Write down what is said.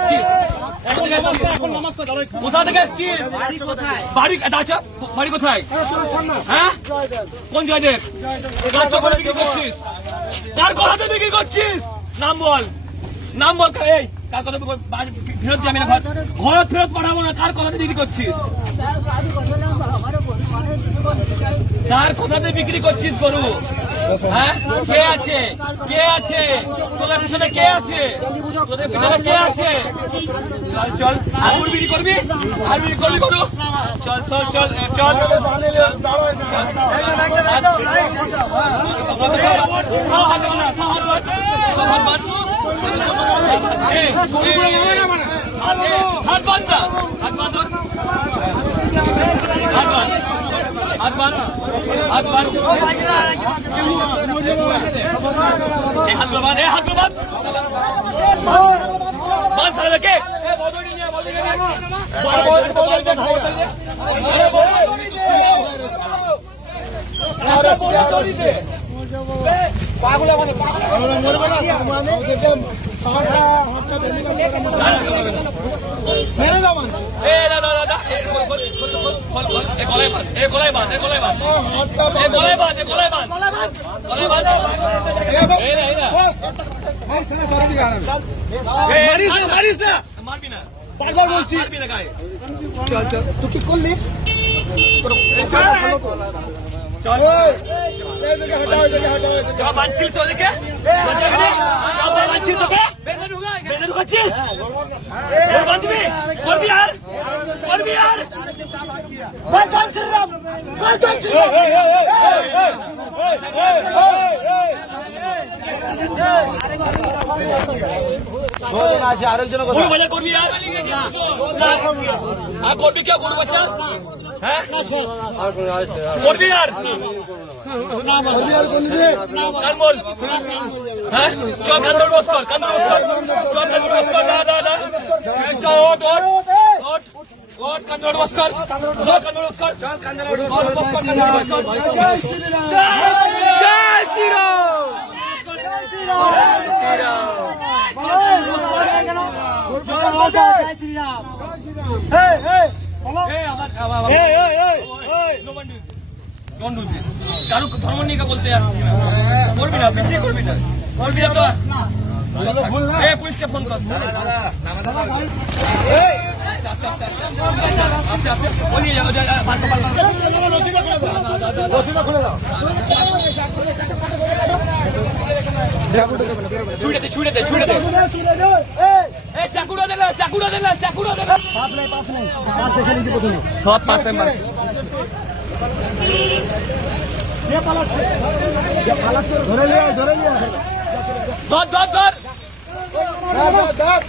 এসছিস? কোথা থেকে এসছিস? বাড়ি কোথায়? হ্যাঁ, কোন জায়গায়? কার চক্করে বিক্রি করছিস? কার কথাতে বিক্রি করছিস? নাম বল, নাম বল। এই কার কথা ফেরত যাবি না? ঘর ফেরত পাঠাবো না। কার কথাতে বিক্রি করছিস? কার কথাতে বিক্রি করছিস গরু? হ্যাঁ, কে আছে? কে আছে তোদের পিছনে? কে আছে তোদের পিছনে? কে আছে? চল, আর বিক্রি করবি? আর বিক্রি করবি গরু? চল চল চল চল। হাত বাঁধ না, হাত বাঁধ, হাত বাঁধ, হাত বাঁধ, হাত বাঁধ, হাত বাঁধ, বাঁধ সারা কে? পাগলা মানে মরবে না, মেরে যাও মানে। এ দাদা দাদা, গলায় বাঁধ, এ গলায় বাঁধ, এ গলায় বাঁধ, এ গলায় বাঁধ, এ গলায় বাঁধ, গলায় বাঁধ। মারিস না, মারবি না, পাগল বলছি। মারবি না গায়ে। চল চল, তুই কি করলি? চল, বাঁধছিস ওদেরকে? বাঁধছিস তোকে? বেঁধে ঢুকাচ্ছিস? বাঁধবি? করবি আর? করবি আর? করবি আর? করবি কেউ গরু বাচ্চা? হ্যাঁ, করবি আর? হ্যাঁ, চল কান্দর বস কর, কান্দর বস কর, চল কান্দর বস কর। দাদা দাদা, ওট ওট ওট ওট, কান্দর বস কর, চল কান্দর বস কর, চল কান্দর বস কর, কান্দর বস কর। জয় শ্রীরাম, জয় শ্রীরাম, জয় শ্রীরাম। এই এই কারো ধর্ম নিয়ে বলতে আসছি না। করবি না, পিছিয়ে করবি না, করবি না তো। পুলিশকে ফোন কর। ছুড়ে দে, ছুড়ে দে, ছুড়ে দে। চাকুড়া দিলে, চাকুড়া দিলে, চাকুড়া দিলে। সব পাশে মার। ধরে লিয়া, ধরে লিয়া, ধর ধর ধর। ধর